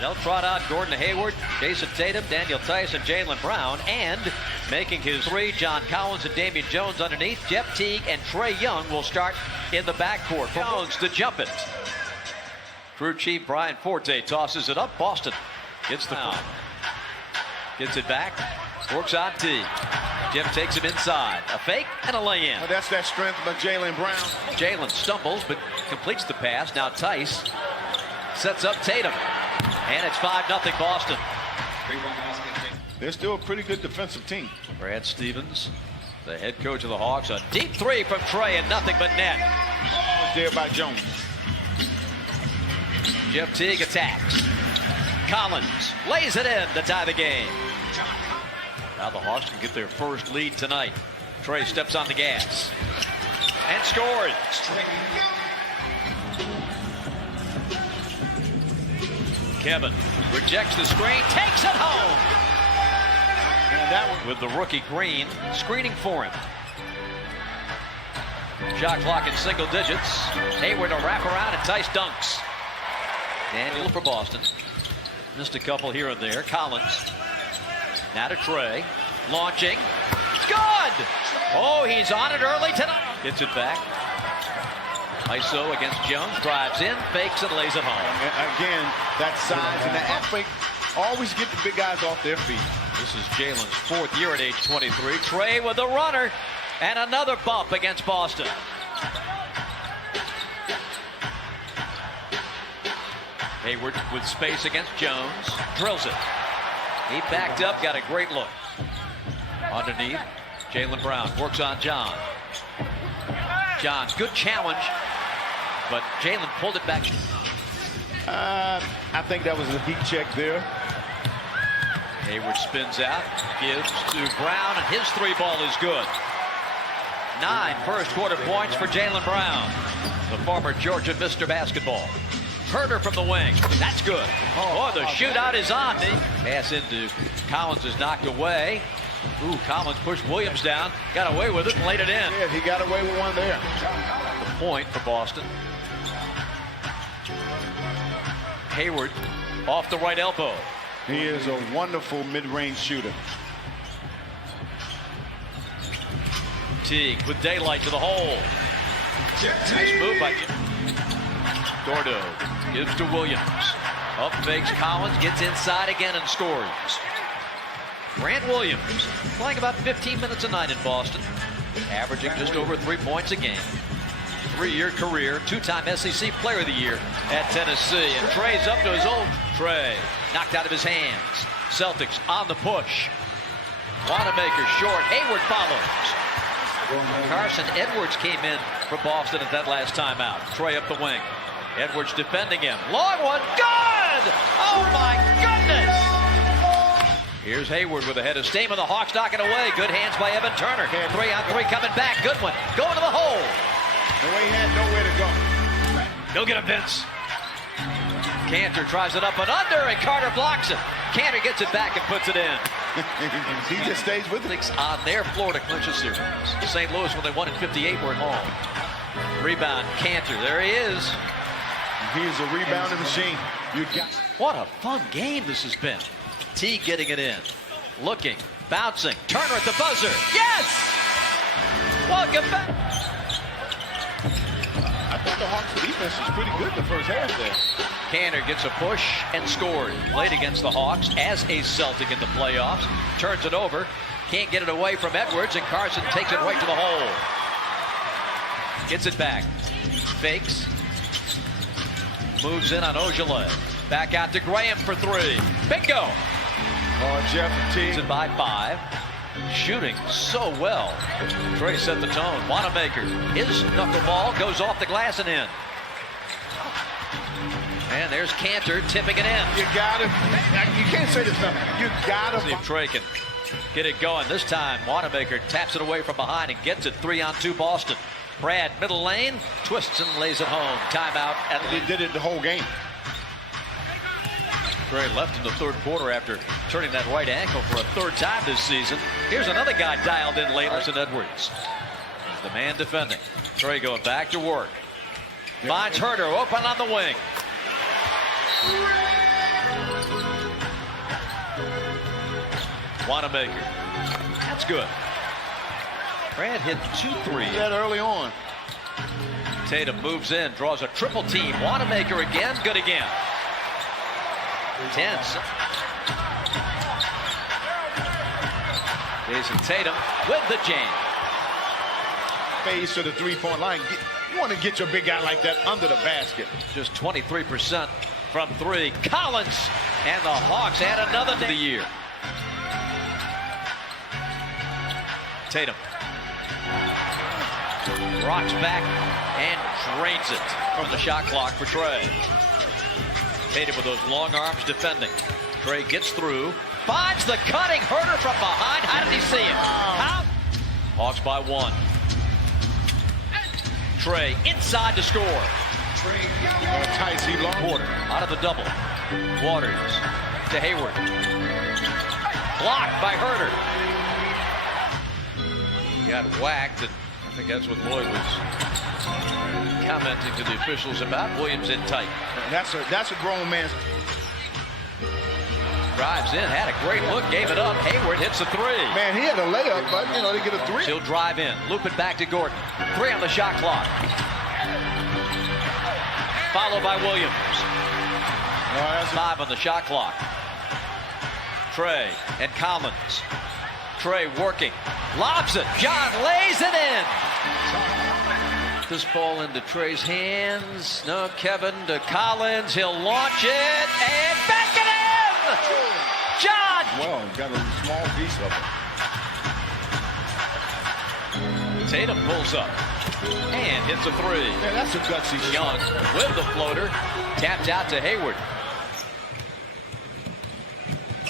They'll trot out Gordon Hayward, Jason Tatum, Daniel Tice, and Jaylen Brown. And making his three, John Collins and Damian Jones underneath. Jeff Teague and Trae Young will start in the backcourt. Jones to jump it. Crew chief Brian Forte tosses it up. Boston gets the foul. Gets it back. Works on T. Jim takes him inside. A fake and a lay-in. Well, that's that strength of Jaylen Brown. Jaylen stumbles but completes the pass. Now Tice sets up Tatum. And it's 5-0 Boston. They're still a pretty good defensive team. Brad Stevens, the head coach of the Hawks. A deep three from Trae and nothing but net. There by Jones. Jeff Teague attacks. Collins lays it in to tie the game. Now the Hawks can get their first lead tonight. Trae steps on the gas and scores. Kevin rejects the screen, takes it home. And that one with the rookie Green screening for him. Shot clock in single digits. Hayward a wraparound and Tice dunks. Daniel for Boston. Missed a couple here and there. Collins. Now to Trae. Launching. Good! Oh, he's on it early tonight. Gets it back. ISO against Jones. Drives in, fakes, and lays it home. And again, that size and that fake always get the big guys off their feet. This is Jaylen's fourth year at age 23. Trae with a runner. And another bump against Boston. Hayward with space against Jones. Drills it. He backed up, got a great look. Underneath, Jaylen Brown works on John. John, good challenge, but Jaylen pulled it back. I think that was a heat check there. Hayward spins out, gives to Brown, and his three ball is good. 9 first quarter points for Jaylen Brown, the former Georgia Mr. Basketball. Herter from the wing. That's good. Oh, the shootout is on. Pass into Collins is knocked away. Ooh, Collins pushed Williams down, got away with it, and laid it in. Yeah, he got away with one there. The point for Boston. Hayward off the right elbow. He is a wonderful mid-range shooter. Teague with daylight to the hole. Nice move by Jim. Dordo gives to Williams. Up fakes Collins, gets inside again and scores. Grant Williams playing about 15 minutes a night in Boston, averaging just over 3 points a game. 3-year career, 2-time SEC Player of the Year at Tennessee. And Trae's up to his old Trae. Knocked out of his hands. Celtics on the push. Wanamaker short. Hayward follows. Carson Edwards came in for Boston at that last timeout. Trae up the wing. Edwards defending him. Long one. Good! Oh, my goodness! Here's Hayward with a head of steam, and the Hawks knock it away. Good hands by Evan Turner. 3-on-3 coming back. Good one. Going to the hole. The way he had nowhere to go. Go get him, Vince. Cantor tries it up and under, and Carter blocks it. Cantor gets it back and puts it in. He just stays with it. On their floor to clinch a series. St. Louis, when they won in '58, were at home. Rebound, Cantor. There he is. He is a rebounding machine. What a fun game this has been. T getting it in. Looking, bouncing. Turner at the buzzer. Yes! Welcome back. I thought the Hawks' defense was pretty good in the first half there. Cantor gets a push and scored. Played against the Hawks as a Celtic in the playoffs. Turns it over. Can't get it away from Edwards, and Carson takes it right to the hole. Gets it back. Fakes. Moves in on Ojale. Back out to Graham for 3. Bingo! Oh, Jeff and T. It by 5. Shooting so well. Trae set the tone. Wanamaker. His knuckleball goes off the glass and in. And there's Cantor tipping it in. You got it. You can't say this number. You got to. See if Trae can get it going. This time, Wanamaker taps it away from behind and gets it. 3-on-2 Boston. Brad, middle lane, twists and lays it home. Timeout. He did it the whole game. Trae left in the third quarter after turning that right ankle for a third time this season. Here's another guy dialed in late, Carson Edwards. He's the man defending. Trae going back to work. Finds Herter open on the wing. Wanamaker. That's good. Brad hit 2 threes. That early on. Tatum moves in, draws a triple team. Wanamaker again, good again. Tense. Jason Tatum with the jam. Phase to the three-point line. You want to get your big guy like that under the basket. Just 23% from 3. Collins and the Hawks add another to the year. Tatum rocks back and drains it from the shot clock for Trey. Tatum with those long arms defending. Trey gets through, finds the cutting Herter from behind. How did he see it? How? Hawks by 1. Trey inside to score. Tice, he long. Porter out of the double. Waters to Hayward. Blocked by Herter. He got whacked, and I think that's what Lloyd was commenting to the officials about. Williams in tight. That's a grown man's. Drives in, had a great look, gave it up. Hayward hits a 3. Man, he had a layup, but they get a 3. He'll drive in, loop it back to Gordon. 3 on the shot clock. Followed by Williams. 5 on the shot clock. Trey and Collins. Trey working, lobs it. John lays it in. This ball into Trey's hands. No, Kevin to Collins. He'll launch it and back it in. John. Well, got a small piece of it. Tatum pulls up and hits a 3. Man, that's a gutsy Young with the floater. Tapped out to Hayward.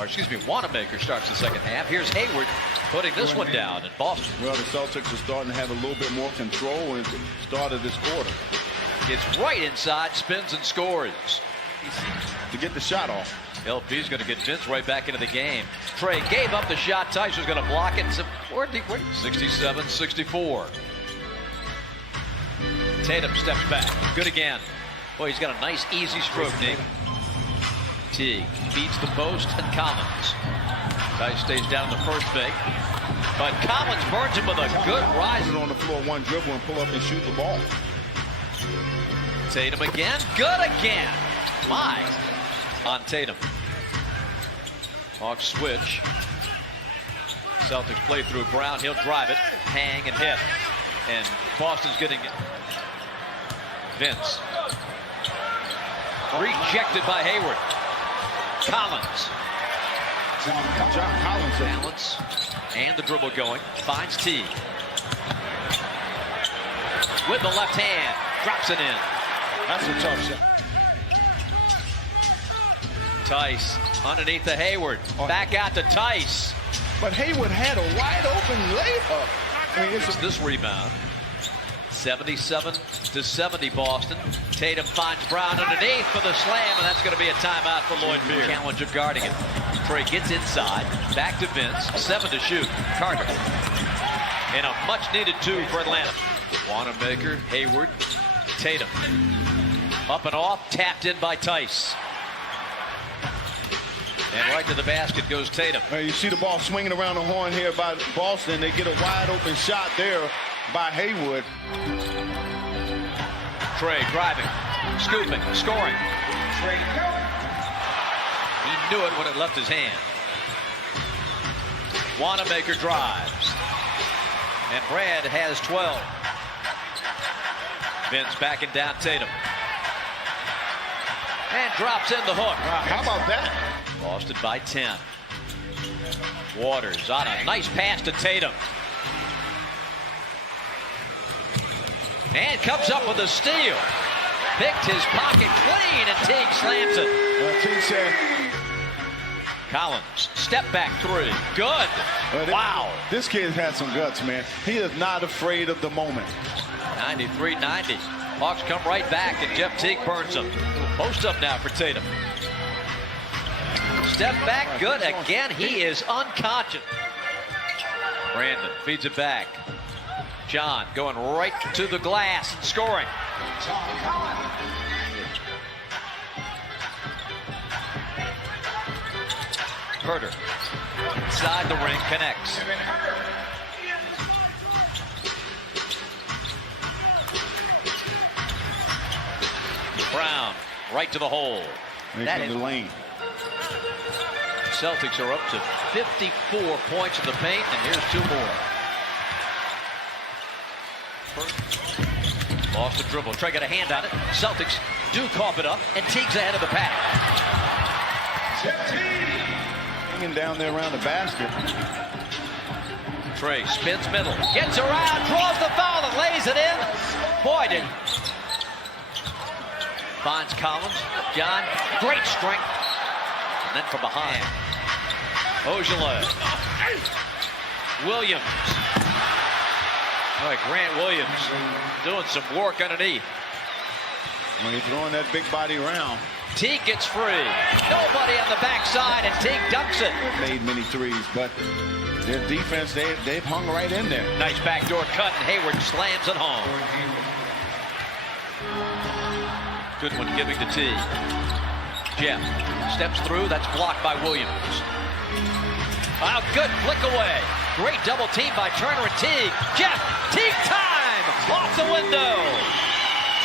Or excuse me, Wanamaker starts the second half. Here's Hayward putting this one down in Boston. Well, the Celtics are starting to have a little bit more control at the start of this quarter. Gets right inside, spins and scores. To get the shot off. LP's going to get Vince right back into the game. Trey gave up the shot. Tice was going to block it. 67-64. Tatum steps back. Good again. Boy, he's got a nice, easy stroke, Nick. Teague beats the post and Collins. Tice stays down the first fake. But Collins burns him with a good rise. On the floor, one dribble and pull up and shoot the ball. Tatum again. Good again. My on Tatum. Hawks switch. Celtics play through Brown. He'll drive it, hang and hit. And Boston's getting it. Vince. Rejected by Hayward. Collins. John Collins. Balance and the dribble going. Finds T. With the left hand. Drops it in. That's a tough shot. Tice underneath the Hayward. Back out to Tice. But Hayward had a wide open layup. I mean, it's this rebound. 77-70 Boston. Tatum finds Brown underneath for the slam, and that's going to be a timeout for Lloyd Pierce. Challenger guarding it. Trey gets inside. Back to Vince. 7 to shoot. Carter. And a much-needed 2 for Atlanta. Wanamaker, Hayward, Tatum. Up and off. Tapped in by Tice. And right to the basket goes Tatum. You see the ball swinging around the horn here by Boston. They get a wide open shot there by Hayward. Trey driving, scooping, scoring. He knew it when it left his hand. Wanamaker drives. And Brad has 12. Vince backing down Tatum. And drops in the hook. How about that? Boston by 10. Waters on a nice pass to Tatum. And comes up with a steal. Picked his pocket clean, and Teague slams it. Teague said. Collins, step back 3. Good. Wow. This kid has some guts, man. He is not afraid of the moment. 93-90. Hawks come right back, and Jeff Teague burns them. Post up now for Tatum. Step back, good again. He is unconscious. Brandon feeds it back. John going right to the glass and scoring. Herter Inside the ring, connects. Brown, right to the hole. That is the lane. Celtics are up to 54 points in the paint, and here's two more. Lost the dribble. Trey got a hand on it. Celtics do cough it up, and Teague's ahead of the pack. Hanging down there around the basket. Trey spins middle, gets around, draws the foul, and lays it in. Boyd finds Collins. John, great strength. And then from behind, Ojale. Williams. All right, Grant Williams doing some work underneath. When he's throwing that big body around. Teague gets free. Nobody on the backside, and Teague dunks it. Made many threes, but their defense, they've hung right in there. Nice backdoor cut, and Hayward slams it home. Good one giving to Teague. Jeff steps through. That's blocked by Williams. Wow, good flick away. Great double team by Turner and Teague. Jeff, Teague time! Off the window.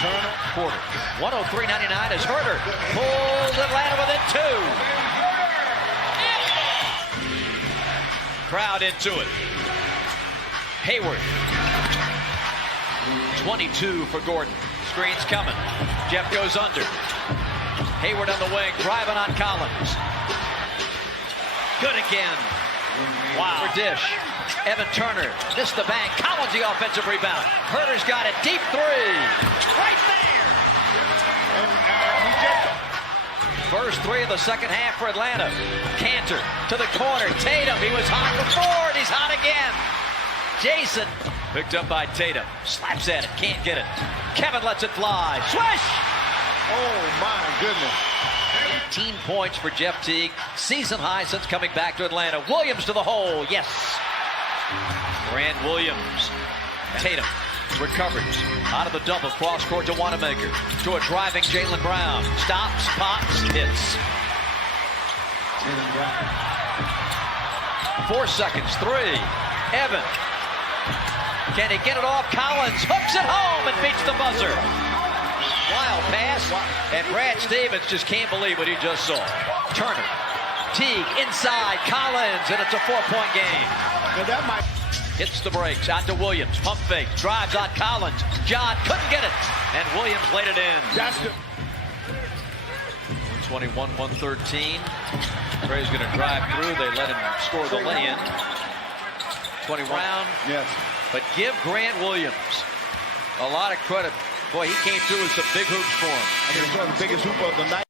Turner, quarter. 103.99 as Herter pulls Atlanta within two. Crowd into it. Hayward. 22 for Gordon. Screen's coming. Jeff goes under. Hayward on the wing, driving on Collins. Good again. Wow. For Dish. Evan Turner missed the bank. Collins the offensive rebound. Herter's got it. Deep three. Right there. First three of the second half for Atlanta. Cantor to the corner. Tatum, he was hot before, and he's hot again. Jason picked up by Tatum. Slaps at it. Can't get it. Kevin lets it fly. Swish! Oh, my goodness. 18 points for Jeff Teague. Season high since coming back to Atlanta. Williams to the hole. Yes. Grant Williams. Tatum recovers. Out of the double. Cross court to Wanamaker. To a driving Jaylen Brown. Stops, pops, hits. 4 seconds. 3. Evan. Can he get it off? Collins hooks it home and beats the buzzer. Wild pass, and Brad Stevens just can't believe what he just saw. Turner, Teague inside, Collins, and it's a 4-point game. Now that might... Hits the brakes, out to Williams, pump fake, drives on Collins. John couldn't get it, and Williams laid it in. That's the... 121-113. Trey's going to drive through. They let him score the lay-in. 20 round. Yes. But give Grant Williams a lot of credit. Boy, he came through with some big hoops for him. I think he saw the biggest hoop of the night.